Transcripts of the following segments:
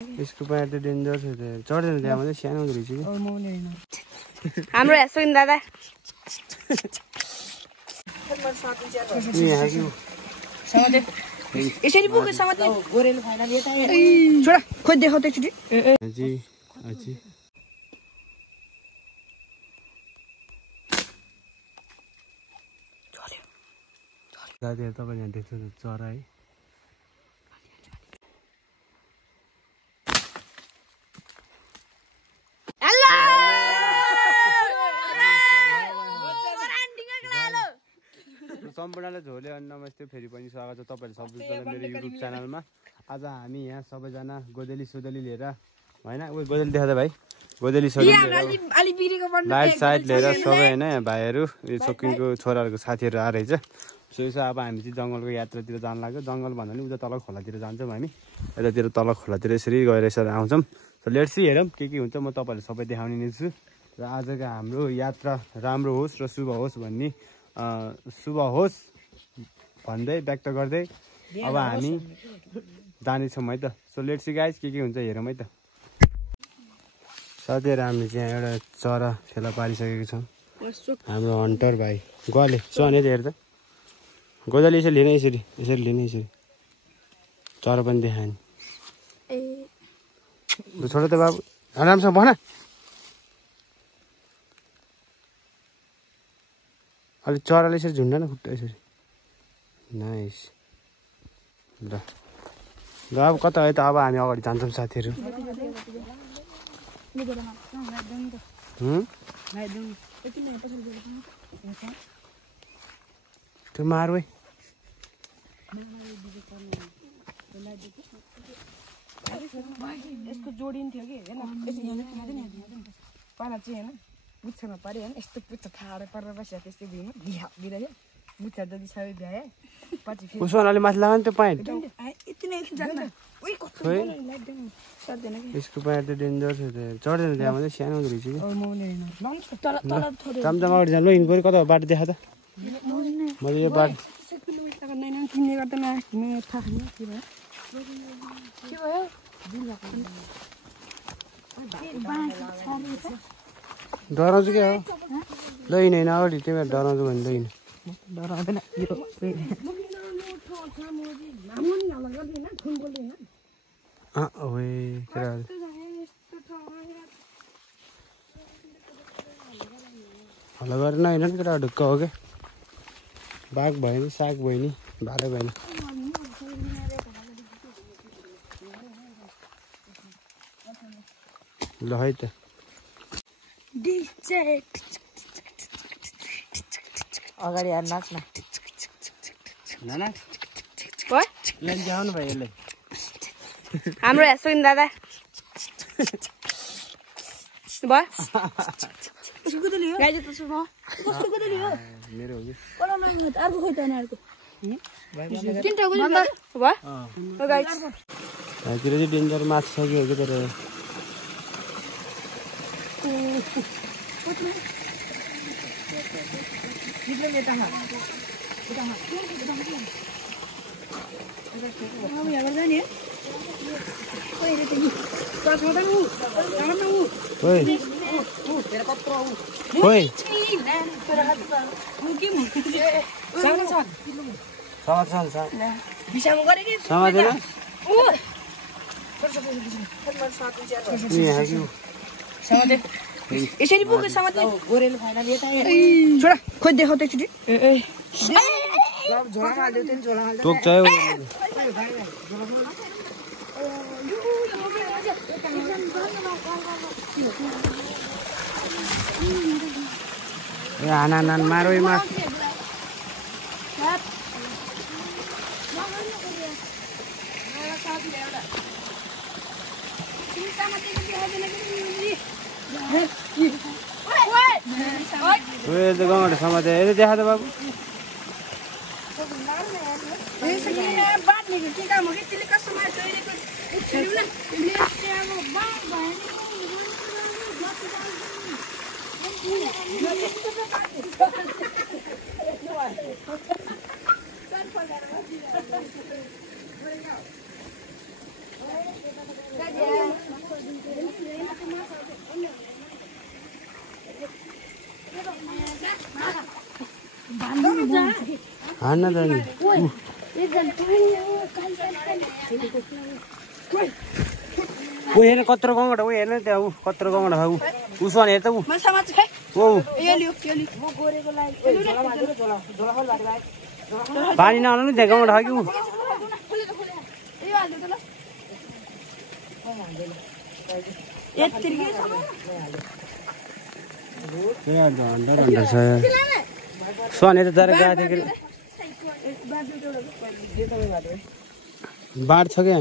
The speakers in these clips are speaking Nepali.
यसको पाएर त डेन्जर छ त चढ्दैन त्यहाँ मात्रै सानो हुँदो रहेछ कि हाम्रो हेसोइन दादा यसरी पुग्यो समाते गोरेल फाइनल यता छोडा खोइ देखाउ त एकचोटि अझै अझै साथीहरू तपाईँले यहाँ देख्नुहुन्छ चरा है सम्पूर्णलाई झोले अनि नमस्ते फेरि पनि स्वागत छ तपाईँहरू सबैजना मेरो युट्युब च्यानलमा आज हामी यहाँ सबैजना गोदेली सोदेली लिएर होइन उयो गोदेली देखा त भाइ गोदेली सोदेली लाइट साइट लिएर सबै होइन भाइहरू यो चोकिङको छोराहरूको साथीहरू आएर रहेछ सो यसो अब हामी चाहिँ जङ्गलको यात्रातिर जानु लाग्यो जङ्गल भन्दा पनि उता तल खोलातिर जान्छौँ हामी यतातिर तल खोलातिर यसरी गएर यसरी आउँछौँ सो लेट्स सी हेरौँ के हुन्छ म तपाईँहरूलाई सबै देखाउने नै छु र आजको हाम्रो यात्रा राम्रो होस् र शुभ होस् भन्ने शुभ होस् भन्दै व्यक्त गर्दै अब हामी जानेछौँ है त सो लेट्स सी गाइस के हुन्छ हेरौँ है त साथीहरू हामीले चाहिँ एउटा चरा फेला पारिसकेको छौँ हाम्रो हन्टर भाइ गले सुहाने हेर त गोदाले यसरी लिने यसरी लिने यसरी चरा पनि देखाएन छोड त बाबु राम्रोसँग भन अलिक चराले यसरी झुन्ड न खुट्टा यसरी नाइस ल ल अब कता है त अब हामी अगाडि जान्छौँ साथीहरू त्यो मारु है यसको जोडिन्थ्यो कि हेर्न पहिला चाहिँ होइन पुच्छमा पऱ्यो होइन यस्तो पुच्छ खाएर परेर बसिरहेको त्यस्तै भुइँमा बिरायो मुच्छा जति सबै भ्याए पछि उसले माथि लगायो नि त्यो प्यान्ट यसको प्यान्ट त डेन्जर छ त चढ्दैन त्यहाँ मात्रै सानो हुँदो रहेछ कि चम्चम अगाडि जानु हिँड्नु पऱ्यो कता बाटो देखा त मैले यो बाटो डराउँछु क्या हो ल हिँड होइन अगाडि तिमीहरू डराउँछु भने ल हिँड डराउँदैन हल्ला गरेर नहिँड नि केटा ढुक्क हो क्या बाघ भयो नि साग भयो नि भाले भयो नि ल है त अगाडि आएर नाच्न ल्याउनु भयो यसलाई हाम्रो हेसोइन दादा भयो मेरो हो कि भाइतिर चाहिँ डेन्जर माछा छ कि हो कि तर यसरी पुग्यो समाते गोरेल फाइनल यता छोडा खोइ देखाउ त एकचोटि टोक्छ हाना मारो माछ गाउँबाट समाते देखा त बाबु हान्न त नि ऊ हेर्न कत्रो गङ्गडा ऊ हेर्न त्यहाँ ऊ कत्रो गङ्गडा छ ऊ सन हेर त ऊ ओ पानी नआउनु नि त्यहाँ गङ्गडा छ कि ऊ सन हेर तर गएको थियो बाढ छ क्या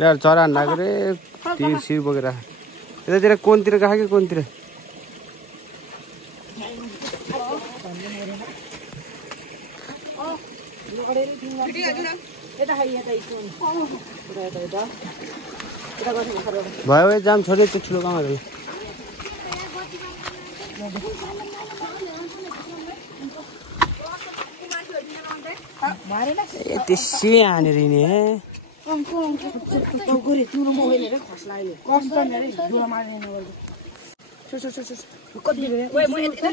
यार चरा हान्दाको रे तिर सिर बोकेर यतातिर कोनतिर गएको कि कोनतिर भयो जाम छोड्यो त्यो ठुलो गाउँहरू त्यसै हानेर हिँडे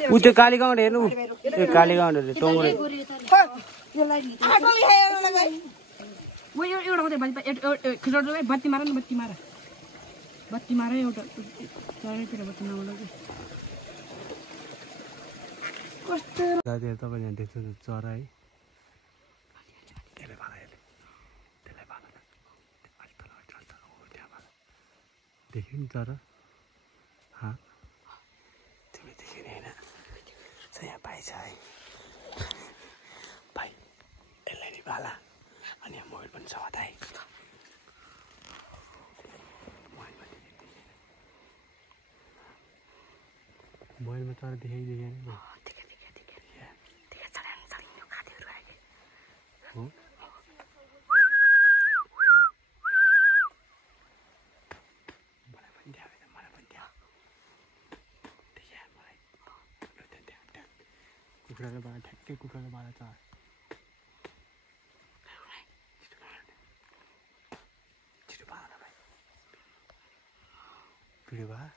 ऊ त्यो काली गाउँड हेर्नु त्यो काली गाउँडहरू टोङ्गो बत्ती मार एउटा तपाईँले देख्नु चरा है देख्यो नि चरा तिमी देख्यो नि होइन यहाँ भाइ छ है भाइ यसलाई नि भाला अनि यहाँ मोबाइल पनि छ त है मोबाइलमा चरा देखेन हो कुखुराले बाला ठ्याक्कै कुखुराले बाला छ छिटो बाला भाइ भिडियो भा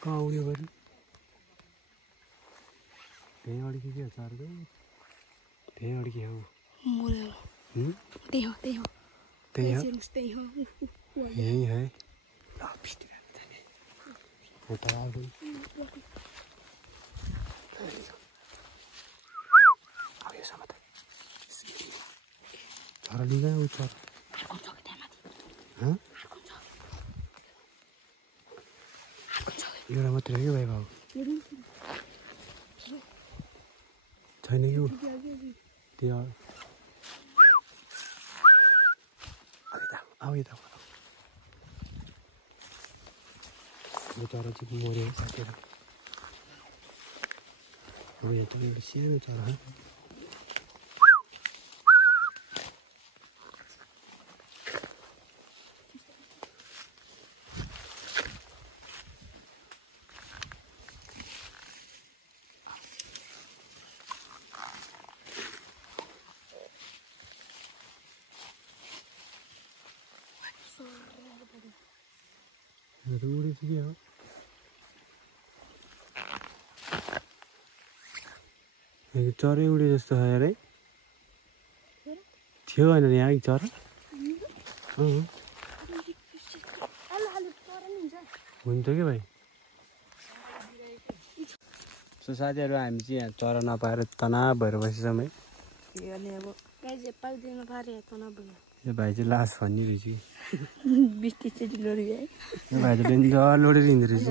कहाँ उयो गरी त्यही अड्की के छ अर्को त्यही अड्की हो त्यही हो यही है चरा लिँदैन ऊ चरा एउटा मात्रै हो कि भाइ बाबु छैन कि त्यो अब यता यो चरा चाहिँ मऱ्यो काटेर अब यहाँ त एउटा सानो चरा उडेछ कि हो चरै उडे जस्तो छ यार है थियो होइन नि यहाँ चरा हुन्छ कि भाइ सो साथीहरू हामी चाहिँ यहाँ चरा नपाएर तनाव भएर बसेछौँ है यो भाइ चाहिँ लास भनिरहेछ कि यो भाइ चाहिँ डेन्जर लोडेर हिँड्दो रहेछ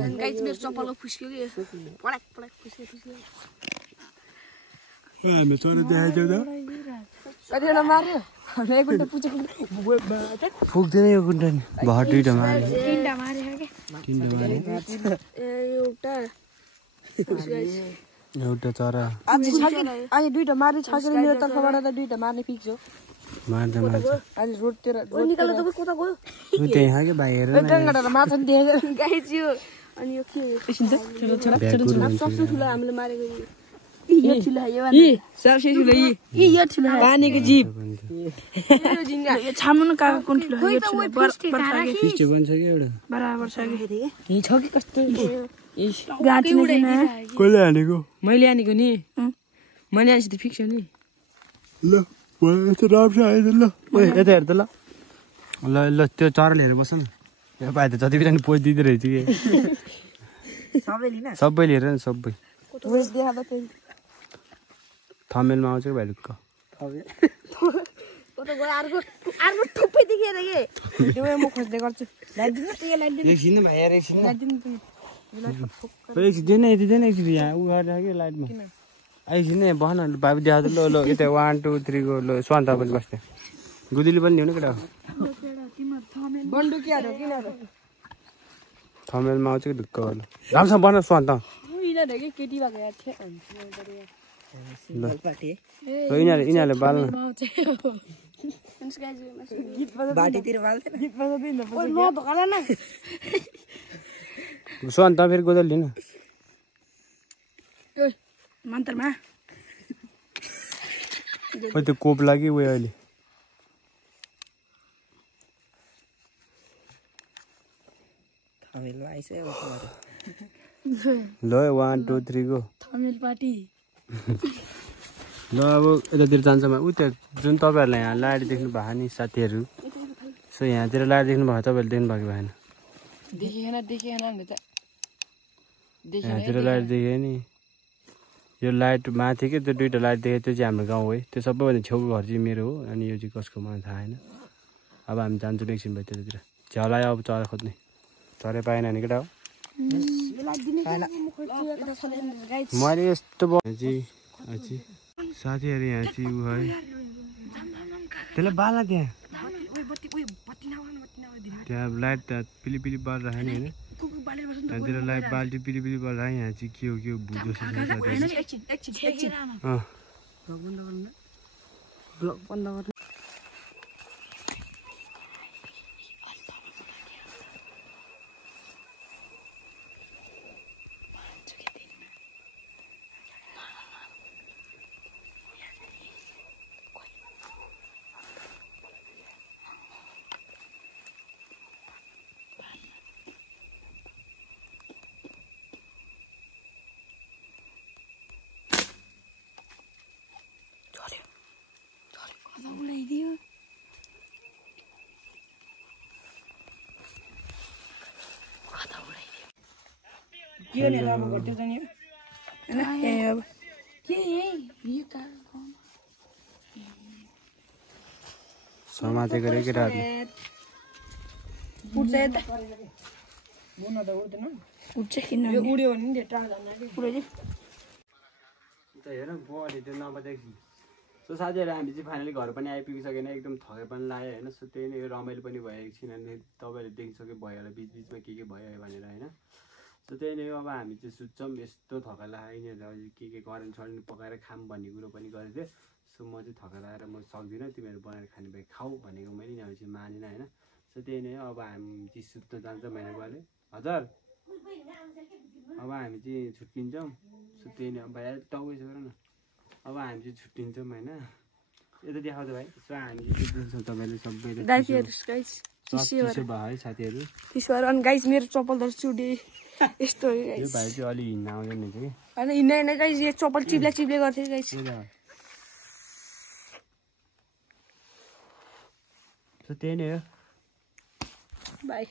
हामी चरा देखाइदियो त पुग्दैन यो गुन्डा नि भर दुईवटा मारे एउटा चरा दुईटा मार्ने छ कि मेरो तर्फबाट त दुईटा मार्ने फिक्स हो मार्छ अहिले रोडतिर निकाल्नु त कता गयो ऊ त्यही खाके भाइ हेरेर डङ्गाबाट माछा नि देखेको गाई थियो अनि यो के सबसे ठुलो हामीले मारेको यो ठुलो यो सबसे ठुलो यो ठुलो पानीको जीव यो छाम्नु न काका कुन ठुलो यो ठुलो फिस्टे बन्छ कि एउटा बराबर छ कि यी छ कि कस्तो गाँठी उडेन कसले हानेको मैले हानेको नि मैले हानेपछि त फिक्स हो नि ल यस्तो राम्रो आएछ ल यता हेर त ल ल ल त्यो चराले हेरेर बस न यो पाए त जति बिना पोइ दिँदो रहेछ कि सबैले हेर न सबै थमेलमा आउँछ कि भाइ ढुक्क म खोज्दै गर्छु एकछिन भाइ यार एकछिन एकछिन यति दिएन एकछिन यहाँ उ गरेर कि लाइटमा एकछिन बस्न भाइ देखा त ल ल यता 1 2 3 को ल स्वान्त पनि बस्थे गुदिली पनि ल्याउनु केटा थमेलमा आउँछ कि ढुक्क गर्नु राम्रोसँग बस्न स्वान्त यिनीहरूले बाल्न स्वान्त फेरि गोदल लिनु मन्तरमा त्यो कोप लाग्यो उयो अहिले ल 1 2 3 को थमेल पार्टी ल अब यतातिर जान्छमा उ त्यो जुन तपाईँहरूलाई यहाँ लाइट देख्नु भएको नि साथीहरू सो यहाँतिर लाइट देख्नु भएको तपाईँहरूले देख्नु भएको भएन यहाँतिर लाइट देखेँ नि यो लाइट माथि के त्यो दुईवटा लाइट देखेँ त्यो चाहिँ हाम्रो गाउँ है त्यो सबैभन्दा छेउको घर चाहिँ मेरो हो अनि यो चाहिँ कसको मलाई थाहा छैन अब हामी जान्छौँ एकछिन भयो त्यतातिर झ्याउलाई अब चरा खोज्ने चरा पाएन भने केटा हो मैले यस्तो साथीहरू यहाँ चाहिँ उ है त्यसलाई बाला त्यहाँ लाइट त पिली पिली बालिरहेको नि होइन त्यहाँतिर लाइट बाल्टी पिली पिली बालिरहेको यहाँ चाहिँ के हो भुत जस्तो समातेको रे केटाहरूले उड्छ किन उड्यो भने हेर बडी त्यो नबदेको सो साथीहरू हामी चाहिँ फाइनली घर पनि आइपुगिसकेन एकदम थके पनि लाग्यो होइन सो त्यही नै रमाइलो पनि भयो एकछिन अनि तपाईँहरूले देखिसक्यो भयो होला बिचबिचमा के भयो भनेर होइन सो त्यही नै अब हामी चाहिँ सुत्छौँ यस्तो थका लाग्यो यिनीहरू के करेन्ट सरेन्ट पकाएर खाऊँ भन्ने कुरो पनि गरेको थिएँ सो म चाहिँ थका लगाएर म सक्दिनँ तिमीहरू बनाएर खाने भए खाऊ भनेको मैले यिनीहरू चाहिँ मानेन होइन सो त्यही नै अब हामी चाहिँ सुत्न जान्छौँ भनेको अहिले हजुर अब हामी चाहिँ छुट्टिन्छौँ सो त्यही नै अब भाइ टाउकै छ न अब हामी चाहिँ छुट्टिन्छौँ होइन यता देखाउँछ भाइ सो हामी चाहिँ छुट्टिन्छौँ तपाईँले सबैले भयो है साथीहरू अनि गाइस मेरो चप्पल त चुडे यस्तो हो यो भाइ चाहिँ अलि हिँड्न आउँदैन रहेछ कि होइन हिँड्दैन गाइस यो चप्पल चिप्ले गर्थ्यो गाइस सो त्यही नै हो बाई